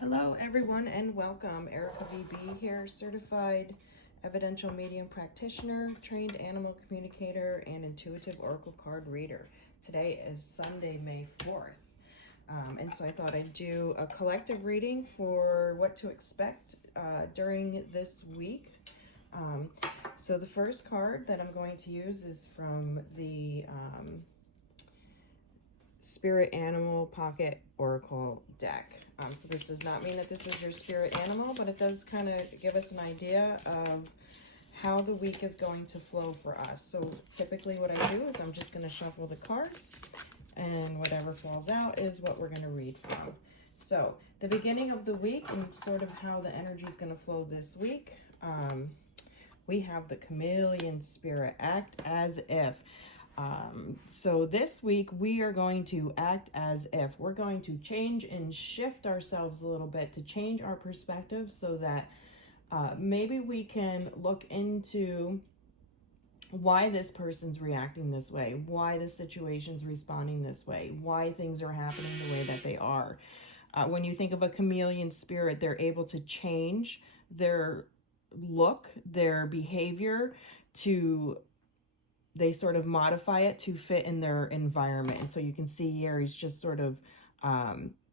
Hello, everyone, and welcome. Erica VB here, certified evidential medium practitioner, trained animal communicator, and intuitive oracle card reader. Today is Sunday, May 4th. And so I thought I'd do a collective reading for what to expect during this week. So the first card that I'm going to use is from the Spirit Animal Pocket Oracle deck. So this does not mean that this is your spirit animal, but it does kind of give us an idea of how the week is going to flow for us. So typically what I do is I'm just going to shuffle the cards, and whatever falls out is what we're going to read from. So the beginning of the week and sort of how the energy is going to flow this week. We have the Chameleon Spirit, act as if. So this week we are going to act as if. We're going to change and shift ourselves a little bit to change our perspective so that maybe we can look into why this person's reacting this way, why the situation's responding this way, why things are happening the way that they are. When you think of a chameleon spirit, they're able to change their look, their behavior they sort of modify it to fit in their environment. And so you can see here, he's just sort of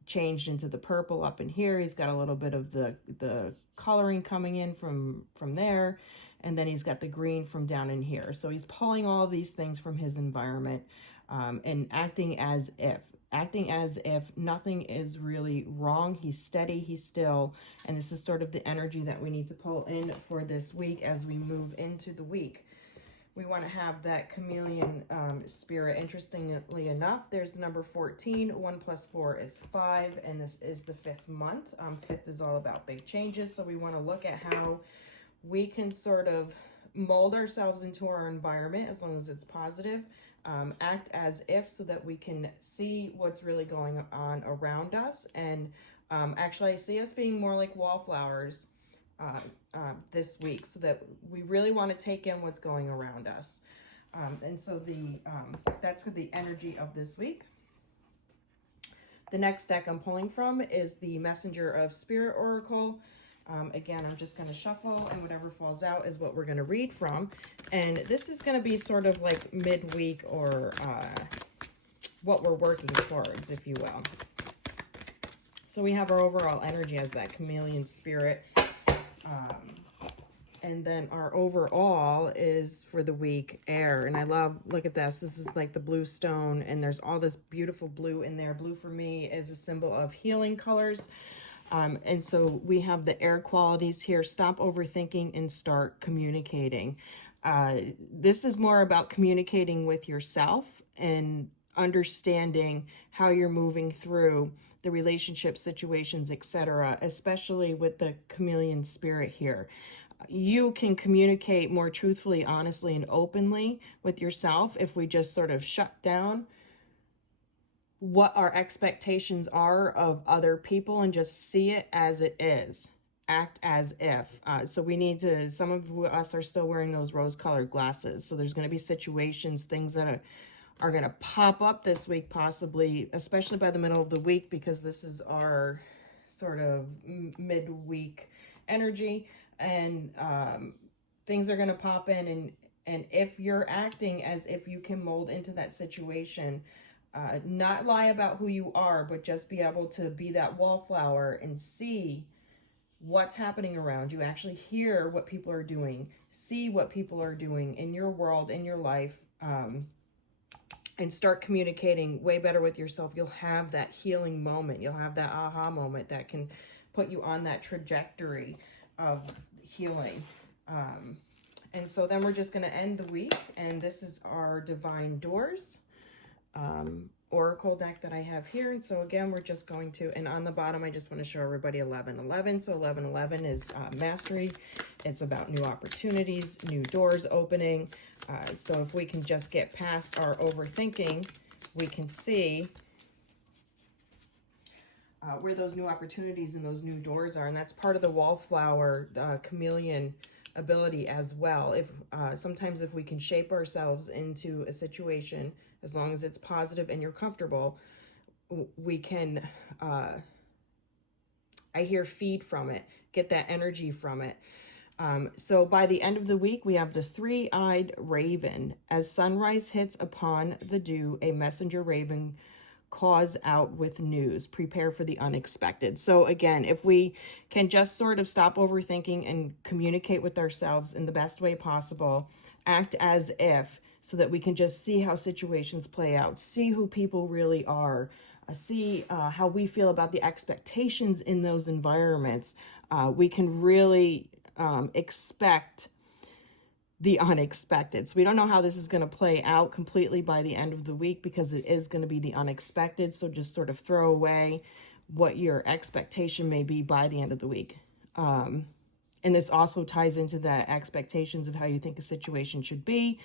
changed into the purple up in here. He's got a little bit of the coloring coming in from there. And then he's got the green from down in here. So he's pulling all these things from his environment and acting as if nothing is really wrong. He's steady, he's still, and this is sort of the energy that we need to pull in for this week as we move into the week. We want to have that chameleon spirit. Interestingly enough, there's number 14. 1 plus 4 is 5, and this is the 5th month. 5th is all about big changes, so we want to look at how we can sort of mold ourselves into our environment as long as it's positive. Act as if so that we can see what's really going on around us. And actually, I see us being more like wallflowers this week, so that we really want to take in what's going around us. And so that's the energy of this week. The next deck I'm pulling from is the Messenger of Spirit Oracle. Again, I'm just going to shuffle, and whatever falls out is what we're going to read from. And this is going to be sort of like midweek, or what we're working towards, if you will. So we have our overall energy as that chameleon spirit. And then our overall is for the week air. And I love, look at this. This is like the blue stone, and there's all this beautiful blue in there. Blue for me is a symbol of healing colors. And so we have the air qualities here. Stop overthinking and start communicating. This is more about communicating with yourself and understanding how you're moving through the relationship situations, etc., especially with the chameleon spirit here. You can communicate more truthfully, honestly, and openly with yourself if we just sort of shut down what our expectations are of other people and just see it as it is. Act as if. So we need to, some of us are still wearing those rose-colored glasses. So there's going to be situations, things that are going to pop up this week, possibly, especially by the middle of the week, because this is our sort of midweek energy, and things are going to pop in, and if you're acting as if you can mold into that situation, not lie about who you are, but just be able to be that wallflower and see what's happening around you, actually hear what people are doing, see what people are doing in your world, in your life, and start communicating way better with yourself. You'll have that healing moment. You'll have that aha moment that can put you on that trajectory of healing. And so then we're just going to end the week. And this is our Divine Doors Oracle deck that I have here. And so again, we're just going to, and on the bottom, I just want to show everybody 1111. So 1111 is mastery. It's about new opportunities, new doors opening. So if we can just get past our overthinking, we can see where those new opportunities and those new doors are. And that's part of the wallflower chameleon ability as well. If sometimes if we can shape ourselves into a situation, as long as it's positive and you're comfortable, we can I hear feed from it, get that energy from it. So by the end of the week, we have the three-eyed raven. As sunrise hits upon the dew, a messenger raven calls out with news. Prepare for the unexpected. So again, if we can just sort of stop overthinking and communicate with ourselves in the best way possible, act as if, so that we can just see how situations play out, see who people really are, see how we feel about the expectations in those environments, we can really expect the unexpected. So we don't know how this is going to play out completely by the end of the week, because it is going to be the unexpected. So just sort of throw away what your expectation may be by the end of the week. And this also ties into the expectations of how you think a situation should be,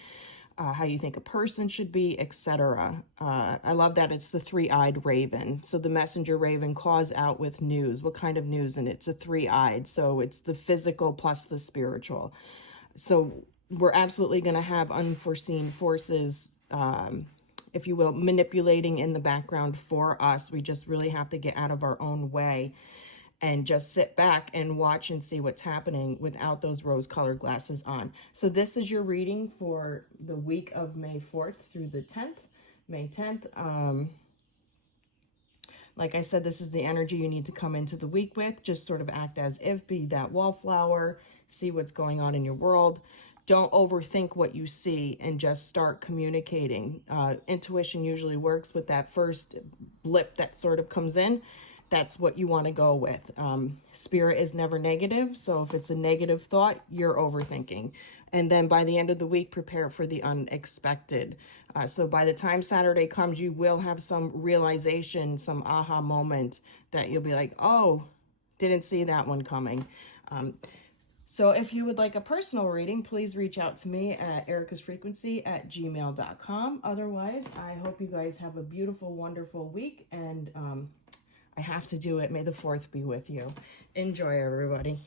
how you think a person should be, etc. I love that it's the three-eyed raven. So the messenger raven calls out with news. What kind of news? And it's a three-eyed. So it's the physical plus the spiritual. So we're absolutely going to have unforeseen forces, if you will, manipulating in the background for us. We just really have to get out of our own way and just sit back and watch and see what's happening without those rose-colored glasses on. So this is your reading for the week of May 4th through the 10th, May 10th. Like I said, this is the energy you need to come into the week with. Just sort of act as if, be that wallflower, see what's going on in your world. Don't overthink what you see and just start communicating. Intuition usually works with that first blip that sort of comes in. That's what you want to go with. Spirit is never negative. So if it's a negative thought, you're overthinking. And then by the end of the week, prepare for the unexpected. So by the time Saturday comes, you will have some realization, some aha moment that you'll be like, oh, didn't see that one coming. So if you would like a personal reading, please reach out to me at ericasfrequency@gmail.com. Otherwise, I hope you guys have a beautiful, wonderful week. And I have to do it. May the 4th be with you. Enjoy, everybody.